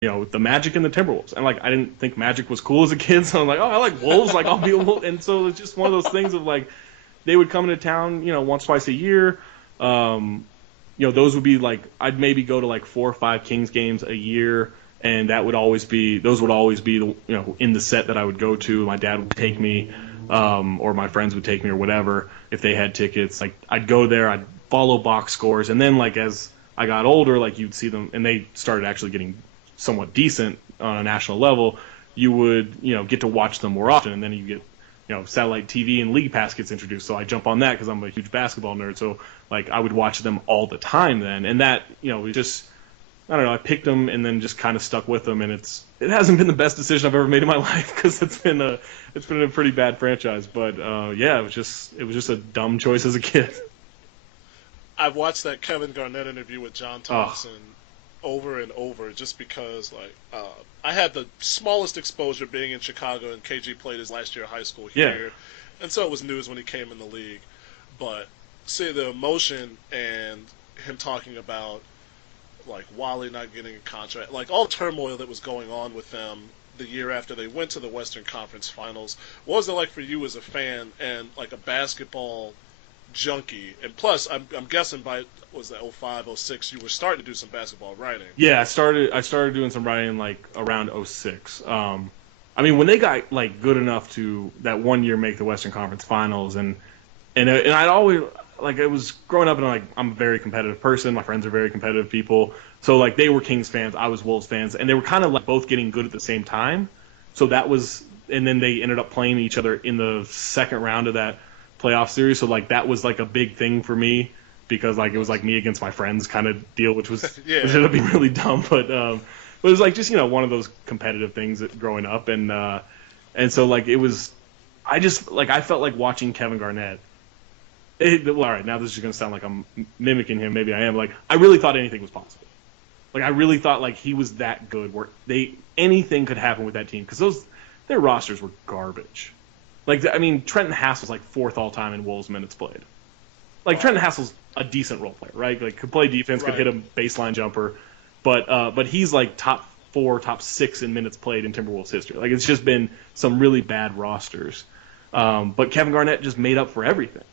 the Magic and the Timberwolves. And like I didn't think Magic was cool as a kid, so I'm like, oh, I like Wolves, like I'll be a Wolf. And so it's just one of those things of like they would come into town, once, twice a year. Those would be like I'd maybe go to like 4 or 5 Kings games a year, and those would always be in the set that I would go to. My dad would take me, or my friends would take me, or whatever if they had tickets. Like I'd go there, I'd follow box scores, and then like as I got older, like you'd see them, and they started actually getting somewhat decent on a national level. You would get to watch them more often, and then you get satellite TV and League Pass gets introduced. So I jump on that because I'm a huge basketball nerd. So like I would watch them all the time then, and that it just I don't know. I picked them and then just kind of stuck with them, and it hasn't been the best decision I've ever made in my life because it's been a pretty bad franchise. But it was just a dumb choice as a kid. I've watched that Kevin Garnett interview with John Thompson over and over just because I had the smallest exposure being in Chicago, and KG played his last year of high school here. Yeah. And so it was news when he came in the league. But see the emotion and him talking about like Wally not getting a contract, like all the turmoil that was going on with them the year after they went to the Western Conference Finals. What was it like for you as a fan and like a basketball junkie? And plus, I'm guessing by was that 05, 06, you were starting to do some basketball writing. Yeah, I started doing some writing like around 06. I mean, when they got like good enough to that one year make the Western Conference Finals, and I'd always like it was growing up, and I'm a very competitive person. My friends are very competitive people, so like they were Kings fans, I was Wolves fans, and they were kind of like both getting good at the same time. So that was, and then they ended up playing each other in the second round of that playoff series. So like that was like a big thing for me because like it was like me against my friends kind of deal, which was Yeah. which ended up being really dumb, but it was like just one of those competitive things growing up, and so like it was, I felt like watching Kevin Garnett. Well, all right, now this is going to sound like I'm mimicking him. Maybe I am. Like I really thought anything was possible. Like I really thought like he was that good where anything could happen with that team because their rosters were garbage. Like I mean, Trenton Hassel's like 4th all time in Wolves minutes played. Like Trenton Hassel's a decent role player, right? Like could play defense, could hit a baseline jumper, but he's like top 4, top 6 in minutes played in Timberwolves history. Like it's just been some really bad rosters. But Kevin Garnett just made up for everything,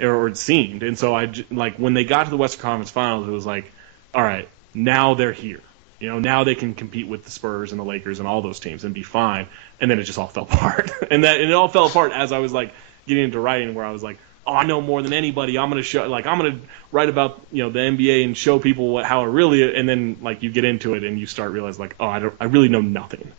or it seemed. And so like when they got to the Western Conference Finals, it was like, all right, now they're here. Now they can compete with the Spurs and the Lakers and all those teams and be fine. And then it just all fell apart. and it all fell apart as I was like getting into writing, where I was like, oh, I know more than anybody. I'm gonna write about the NBA and show people how it really is. And then like you get into it and you start realizing like, oh, I really know nothing.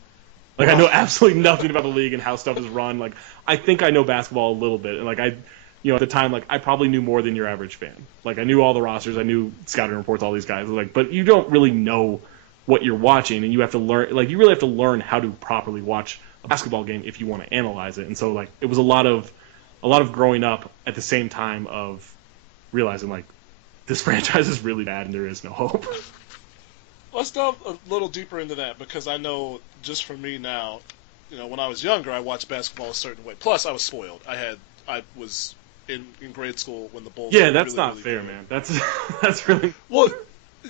Like I know absolutely nothing about the league and how stuff is run. Like I think I know basketball a little bit, and like at the time, like I probably knew more than your average fan. Like I knew all the rosters, I knew scouting reports, all these guys. Like, but you don't really know what you're watching, and you have to learn. Like you really have to learn how to properly watch a basketball game if you want to analyze it. And so like it was a lot of growing up at the same time of realizing like this franchise is really bad and there is no hope. Let's delve a little deeper into that because I know just for me now, when I was younger, I watched basketball a certain way. Plus, I was spoiled. I was in grade school when the Bulls. Yeah, that's really, not really fair, good. man. That's really Well.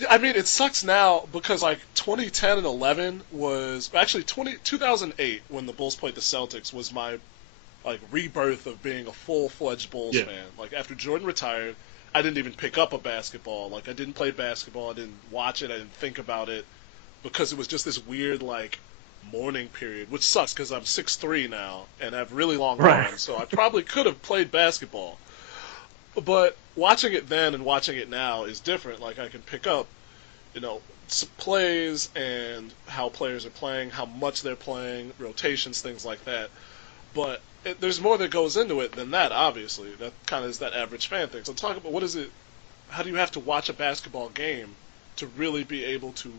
I mean, it sucks now because like 2010 and 11 was actually 2008 when the Bulls played the Celtics was my like rebirth of being a full-fledged Bulls fan. Like after Jordan retired, I didn't even pick up a basketball. Like I didn't play basketball. I didn't watch it. I didn't think about it because it was just this weird like mourning period, which sucks because I'm 6'3" now and have really long arms, so I probably could have played basketball. But watching it then and watching it now is different. Like I can pick up, plays and how players are playing, how much they're playing, rotations, things like that. But there's more that goes into it than that, obviously. That kind of is that average fan thing. So talk about how do you have to watch a basketball game to really be able to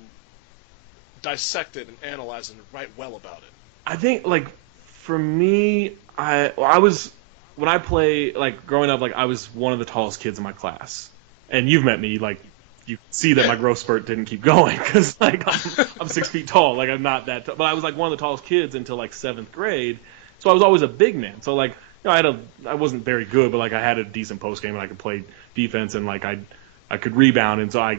dissect it and analyze it and write well about it? I think like for me, I was when I play like growing up, like I was one of the tallest kids in my class, and you've met me, like you see that my growth spurt didn't keep going because like I'm 6 feet tall, like I'm not that, but I was like one of the tallest kids until like 7th grade, so I was always a big man. So like I wasn't very good, but like I had a decent post game and I could play defense and like I could rebound, and so I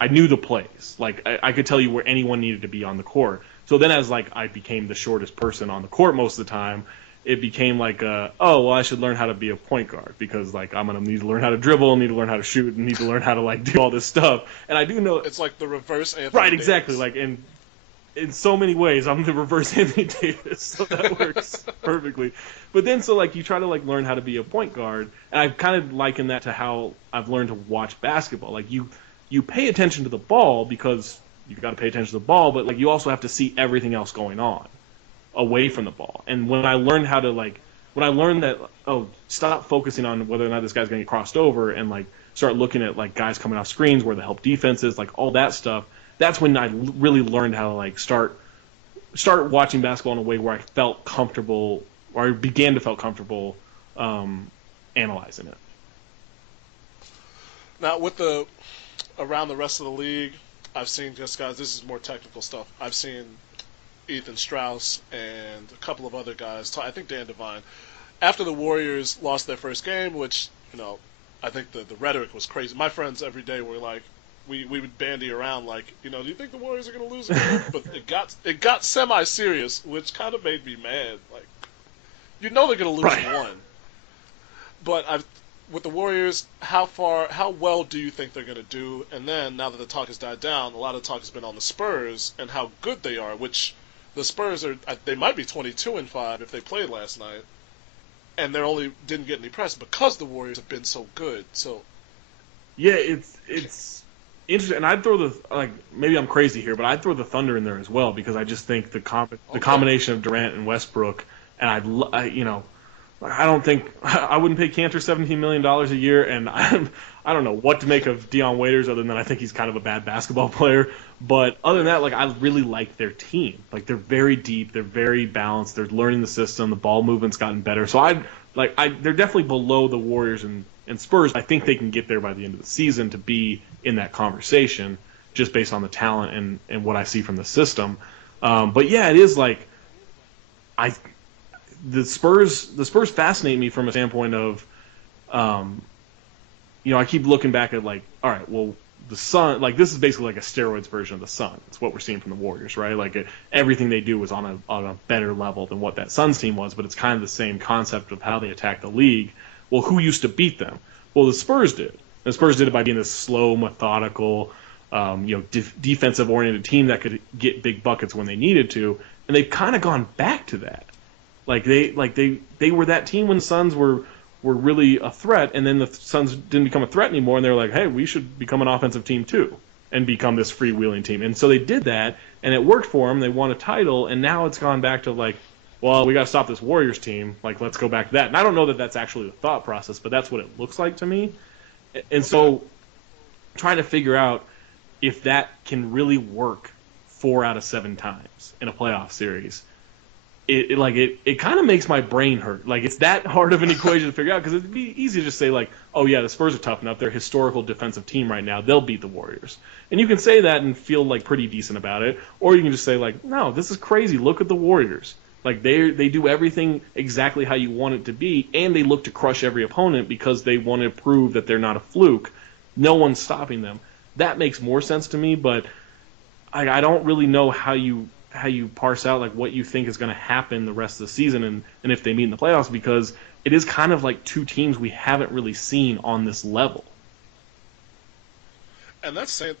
I knew the plays. Like I could tell you where anyone needed to be on the court. So then as like I became the shortest person on the court most of the time, it became like, oh, well, I should learn how to be a point guard because like I'm gonna need to learn how to dribble, need to learn how to shoot, and need to learn how to like do all this stuff. And I do know It's like the reverse Anthony right, Davis. exactly. Like in so many ways, I'm the reverse Anthony Davis, so that works perfectly. But then, so like you try to like learn how to be a point guard, and I've kind of likened that to how I've learned to watch basketball. Like you pay attention to the ball because you've got to pay attention to the ball, but like you also have to see everything else going on away from the ball. And when I learned how to like, when I learned that, oh, stop focusing on whether or not this guy's going to get crossed over and like start looking at like guys coming off screens, where the help defense is, like all that stuff. That's when I really learned how to like start watching basketball in a way where I felt comfortable, or I began to feel comfortable analyzing it. Now, around the rest of the league, I've seen just guys. This is more technical stuff. I've seen Ethan Strauss and a couple of other guys. I think Dan Devine. After the Warriors lost their first game, which I think the rhetoric was crazy. My friends every day were like, we would bandy around like, do you think the Warriors are going to lose again? But it got semi-serious, which kind of made me mad. Like, they're going to lose one. But with the Warriors, how well do you think they're going to do? And then, now that the talk has died down, a lot of talk has been on the Spurs and how good they are, which the Spurs they might be 22-5 if they played last night. And they only didn't get any press because the Warriors have been so good. So, yeah, it's interesting, and I'd throw maybe I'm crazy here, but I'd throw the Thunder in there as well because I just think the combination of Durant and Westbrook, and I don't think I wouldn't pay Cantor $17 million a year, and I don't know what to make of Dion Waiters other than I think he's kind of a bad basketball player. But other than that, like I really like their team. Like they're very deep, they're very balanced, they're learning the system, the ball movement's gotten better. So they're definitely below the Warriors and Spurs. I think they can get there by the end of the season to be in that conversation, just based on the talent and what I see from the system. But yeah, it is like the Spurs fascinate me from a standpoint of, I keep looking back at like, all right, well, the Sun, like this is basically like a steroids version of the Sun. It's what we're seeing from the Warriors, right? Like everything they do is on a better level than what that Suns team was, but it's kind of the same concept of how they attack the league. Well, who used to beat them? Well, the Spurs did. The Spurs did it by being this slow, methodical, defensive-oriented team that could get big buckets when they needed to, and they've kind of gone back to that. They were that team when the Suns were really a threat, and then the Suns didn't become a threat anymore, and they were like, hey, we should become an offensive team too and become this freewheeling team. And so they did that, and it worked for them. They won a title, and now it's gone back to like, well, we got to stop this Warriors team. Like, let's go back to that. And I don't know that that's actually the thought process, but that's what it looks like to me. And so trying to figure out if that can really work 4 out of 7 times in a playoff series, it kind of makes my brain hurt. Like, it's that hard of an equation to figure out, because it'd be easy to just say, like, oh, yeah, the Spurs are tough enough. They're a historical defensive team right now. They'll beat the Warriors. And you can say that and feel, like, pretty decent about it. Or you can just say, like, no, this is crazy. Look at the Warriors. Like, they do everything exactly how you want it to be, and they look to crush every opponent because they want to prove that they're not a fluke. No one's stopping them. That makes more sense to me, but I don't really know how you parse out like what you think is going to happen the rest of the season and if they meet in the playoffs, because it is kind of like two teams we haven't really seen on this level. And that's saying,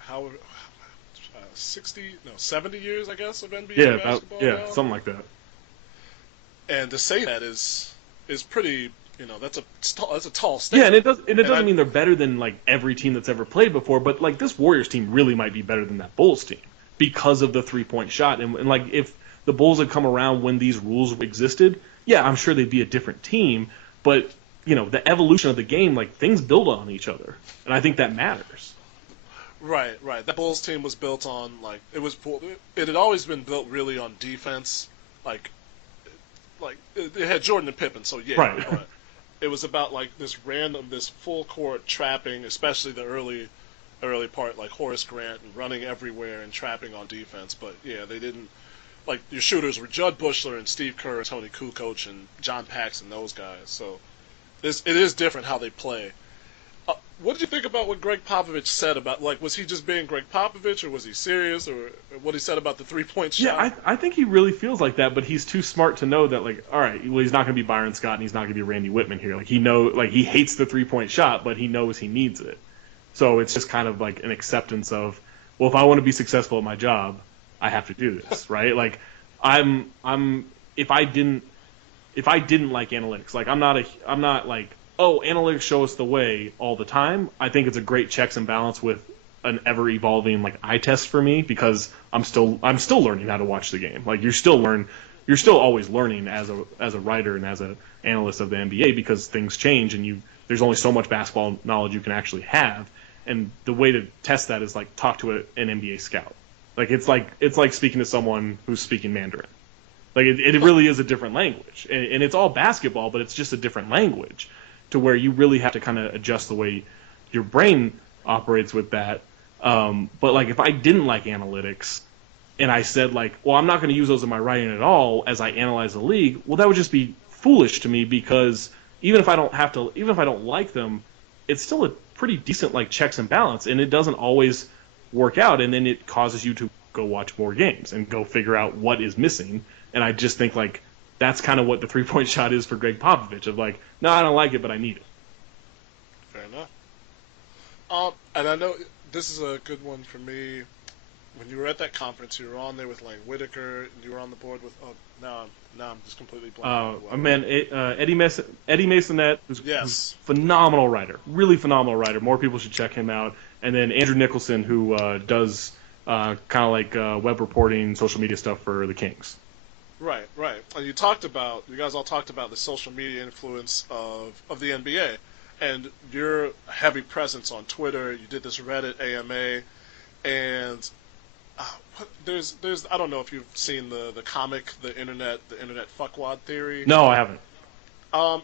how 70 years, I guess, of NBA basketball. Yeah, something like that. And to say that is pretty, that's a tall statement. Yeah, and it doesn't mean they're better than like every team that's ever played before, but like this Warriors team really might be better than that Bulls team because of the 3-point shot. And like if the Bulls had come around when these rules existed, yeah, I'm sure they'd be a different team. But the evolution of the game, like things build on each other, and I think that matters. Right. That Bulls team was built on it had always been built really on defense. Like it had Jordan and Pippen, so yeah. Right. But it was about like this full court trapping, especially the early part, like Horace Grant and running everywhere and trapping on defense. But yeah, they didn't, like, your shooters were Judd Bushler and Steve Kerr and Tony Kukoc and John Paxson, those guys. So it is different how they play. What did you think about what Greg Popovich said about, like, was he just being Greg Popovich, or was he serious, or what he said about the 3-point shot? Yeah, I think he really feels like that, but he's too smart to know that, like, all right, well, he's not going to be Byron Scott and he's not going to be Randy Whitman here. Like, he hates the 3-point shot, but he knows he needs it. So it's just kind of like an acceptance of, well, if I want to be successful at my job, I have to do this, right? Like, if I didn't like analytics, like I'm not like, oh, analytics show us the way all the time. I think it's a great checks and balance with an ever evolving like eye test for me, because I'm still learning how to watch the game. Like you're still always learning as a writer and as an analyst of the NBA, because things change and there's only so much basketball knowledge you can actually have. And the way to test that is like talk to an NBA scout. Like it's like speaking to someone who's speaking Mandarin. Like it really is a different language, and it's all basketball, but it's just a different language, to where you really have to kind of adjust the way your brain operates with that. But like if I didn't like analytics, and I said like, well, I'm not going to use those in my writing at all as I analyze the league, well, that would just be foolish to me, because even if I don't like them, it's still a pretty decent like checks and balance, and it doesn't always work out, and then it causes you to go watch more games and go figure out what is missing. And I just think like that's kind of what the 3-point shot is for Greg Popovich, of like, no, I don't like it, but I need it. Fair enough. And I know this is a good one for me. When you were at that conference, you were on there with Lang Whitaker, and you were on the board with. Oh, now I'm just completely blanking. Man, Eddie Masonette, who's yes, phenomenal writer, really phenomenal writer. More people should check him out. And then Andrew Nicholson, who does kind of like web reporting, social media stuff for the Kings. Right. And you guys all talked about the social media influence of the NBA, and your heavy presence on Twitter. You did this Reddit AMA, and there's I don't know if you've seen the comic, the internet fuckwad theory. No, I haven't.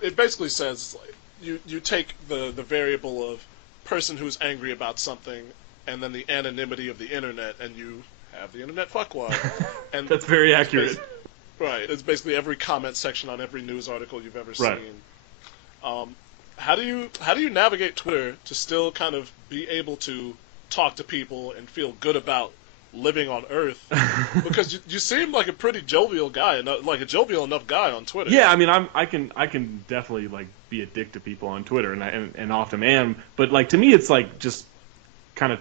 It basically says you take the variable of person who's angry about something, and then the anonymity of the internet, and you have the internet fuckwad. And that's very accurate. Right. It's basically every comment section on every news article you've ever right. seen. How do you navigate Twitter to still kind of be able to talk to people and feel good about living on Earth? Because you seem like a pretty jovial guy, like a jovial enough guy on Twitter. Yeah, I mean, I can definitely like be a dick to people on Twitter, and often am. But like to me, it's like just kind of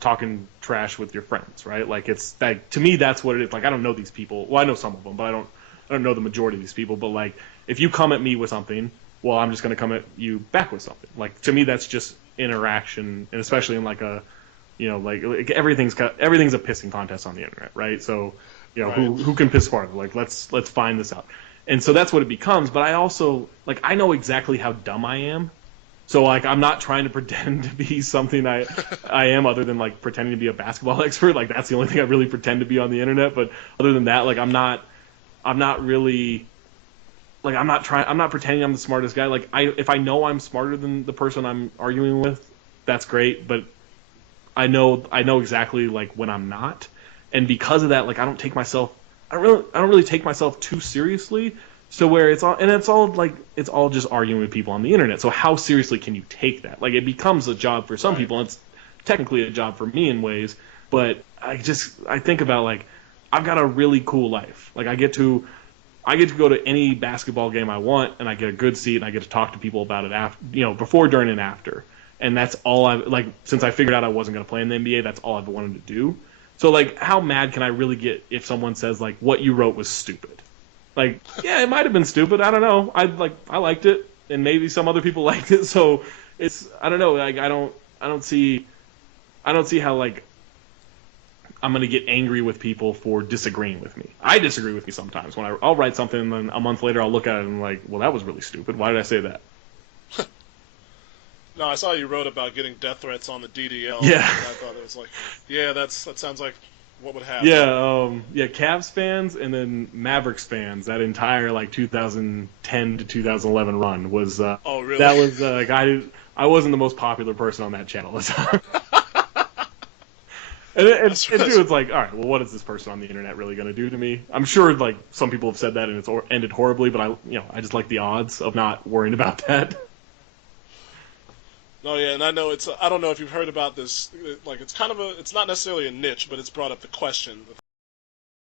talking trash with your friends, right? Like it's like, to me, that's what it is. Like I don't know these people. Well, I know some of them, but I don't know the majority of these people. But like if you come at me with something, well, I'm just going to come at you back with something. Like to me, that's just interaction, and especially in like a, like everything's a pissing contest on the internet, right? So, right. who can piss farther? Like let's find this out. And so that's what it becomes. But I also like I know exactly how dumb I am. So like I'm not trying to pretend to be something I am, other than like pretending to be a basketball expert. Like that's the only thing I really pretend to be on the internet. But other than that, like I'm not really, like I'm not pretending I'm the smartest guy. Like if I know I'm smarter than the person I'm arguing with, that's great. But I know exactly like when I'm not, and because of that, like I don't really take myself too seriously. So where it's all just arguing with people on the internet. So how seriously can you take that? Like it becomes a job for some people, and it's technically a job for me in ways. But I think about like I've got a really cool life. Like I get to go to any basketball game I want, and I get a good seat, and I get to talk to people about it after, before, during, and after. And that's all since I figured out I wasn't going to play in the NBA, that's all I've wanted to do. So like how mad can I really get if someone says like what you wrote was stupid? Like, yeah, it might have been stupid. I don't know. I liked it, and maybe some other people liked it. So I don't know. Like, I don't see how like I'm gonna get angry with people for disagreeing with me. I disagree with me sometimes. When I'll write something, and then a month later I'll look at it and I'm like, well, that was really stupid. Why did I say that? No, I saw you wrote about getting death threats on the DDL. Yeah. And I thought it was like, yeah, that sounds like what would happen. Yeah, Cavs fans and then Mavericks fans. That entire like 2010 to 2011 run was. Oh, really? That was like I wasn't the most popular person on that channel at the time. and too, it's like, all right, well, what is this person on the internet really going to do to me? I'm sure like some people have said that and it's ended horribly, but I just like the odds of not worrying about that. No, yeah, and I know I don't know if you've heard about this. Like, it's kind of it's not necessarily a niche, but it's brought up the question